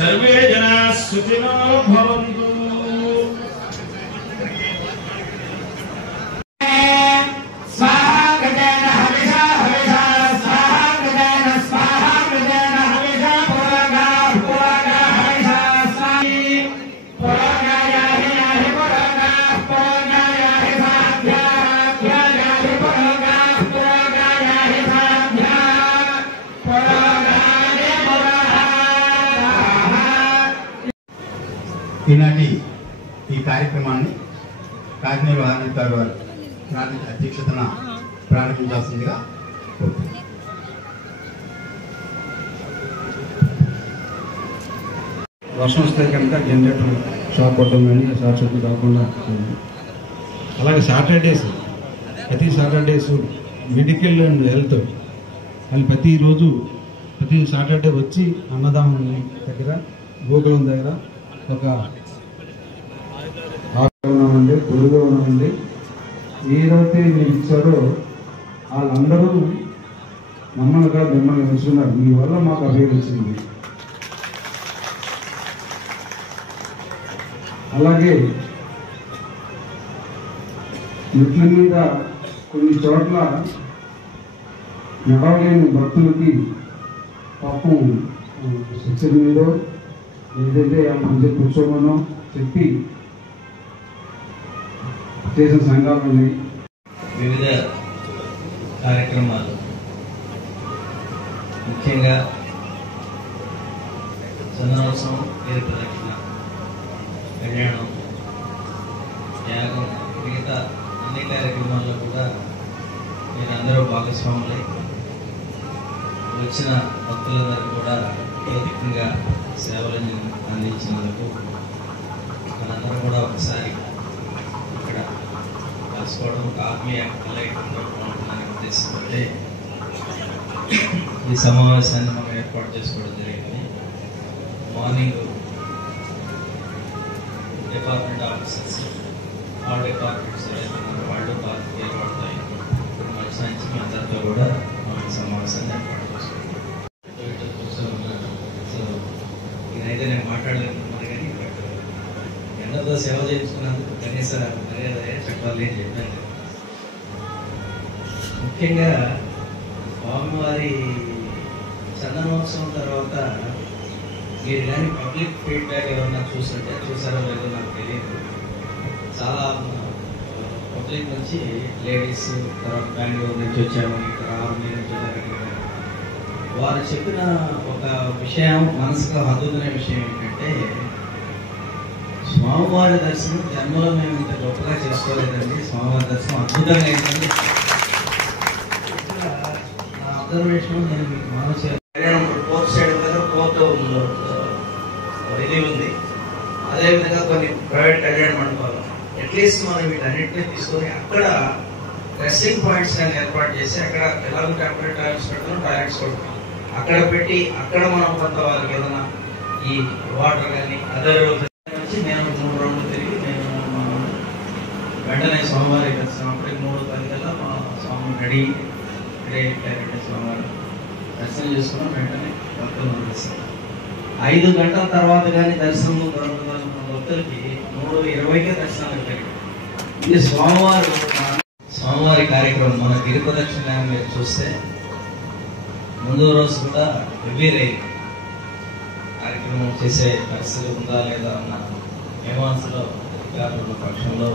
सर्वे जनाः सुखिनो भवन्तु। ఈనాటి ఈ కార్యక్రమాన్ని కాకినాడ ఆనంద్ వారి అధ్యక్షతన ప్రారంభించాల్సిందిగా కోరుతున్నాను. వర్షం వస్తే కనుక జనరేటర్ షాక్ కొట్టడం కానీ షార్ట్ సర్క్యూట్ కాకుండా, అలాగే సాటర్డేస్ ప్రతి సాటర్డేస్ మెడికల్ అండ్ హెల్త్ వాళ్ళు ప్రతి సాటర్డే వచ్చి అన్నదానం దగ్గర గోకులం దగ్గర ఒక ఉన్నామండి, గురుగా ఉన్నామండి. ఏదైతే మీరు ఇచ్చారో వాళ్ళందరూ మమ్మల్ని మిమ్మల్ని ఉంచున్నారు. మీ వల్ల మాకు అభివృద్ధి వచ్చింది. అలాగే మెట్ల మీద కొన్ని చోట్ల నడవలేని భక్తులకి పాపం శిక్షణ మీద ఏదైతే మంచిగా కూర్చోమనో చెప్పి చేసిన సంఘాలు ఉన్నాయి. వివిధ కార్యక్రమాలు ముఖ్యంగా సన్నోత్సవం, తీర్థ ప్రదక్షిణ, కళ్యాణం, యాగం, మిగతా అన్ని కార్యక్రమాల్లో కూడా మీరందరూ భాగస్వాములై వచ్చిన భక్తులందరూ కూడా ప్రత్యేకంగా సేవలను అందించినందుకు మనందరూ కూడా ఒకసారి ఇక్కడ కలుసుకోవడం, ఒక ఆత్మీయ కలయికంగా ఉంటుందనే ఉద్దేశంతో ఈ సమావేశాన్ని మనం ఏర్పాటు చేసుకోవడం జరిగింది. Morning department officers, all departments వాళ్ళు ఏర్పడతాయి. మరుసాంచి మీ అందరితో కూడా మనం సమావేశాన్ని ఏర్పాటు చేసుకుంటాం. సో ఇదైతే నేను మాట్లాడలేకున్నాను కానీ ఎండతో సేవ చేయించుకున్నందుకు కనీస మర్యాద చెప్పాలి అని చెప్పాను. ముఖ్యంగా స్వామివారి చందనోత్సవం తర్వాత మీరు కానీ పబ్లిక్ ఫీడ్బ్యాక్ ఎవరన్నా చూసారో లేదో నాకు తెలియదు. చాలా పబ్లిక్ నుంచి లేడీస్, తర్వాత బెంగళూరు నుంచి వచ్చాము, ఇక్కడ ఆర్మీ నుంచి వచ్చారు. వారు చెప్పిన ఒక విషయం మనసులో హద్దుతున్న విషయం ఏంటంటే, స్వామివారి దర్శనం జన్మలో మేము ఇంత గొప్పగా చేసుకోలేదండి, స్వామివారి దర్శనం అద్భుతంగా ఏంటంటే అబ్జర్వేషన్ నేను మీకు మనం ఫోర్త్ సైడ్ దగ్గర ఫోర్త్ ఇది ఉంది. అదేవిధంగా కొన్ని ప్రైవేట్ కళ్యాణ మండపాలు అట్లీస్ట్ మనం వీటన్నిటిని తీసుకొని అక్కడ రెస్టింగ్ పాయింట్స్ కానీ ఏర్పాటు చేసి అక్కడ ఎలాగో టెంపరీ టాయిలెట్స్ పెడతాం, టాయిలెట్స్ పెడతాం, అక్కడ పెట్టి అక్కడ మనం కొంత వారికి ఏదైనా ఈ వాటర్ కానీ అదర్ వచ్చి నేను 3 రౌండ్లు తిరిగి నేను వెంటనే స్వామివారి దర్శనం అప్పటికి 3:10 కల్లా మా స్వామి రెడీ స్వామివారి దర్శనం చేసుకున్నాం. వెంటనే భక్తులు దర్శనం 5 గంటల తర్వాత కానీ దర్శనం దొరుకుతున్న భక్తులకి 3:20కే దర్శనం జరిగింది. ఇది స్వామివారి కార్యక్రమం. మన గిరి ప్రదక్షిణ మీరు చూస్తే ముందు రోజు కూడా హెవీ రైన్ కార్యక్రమం చేసే పరిస్థితి ఉందా లేదా అన్న మీమాంసలో అధికారుల పక్షంలో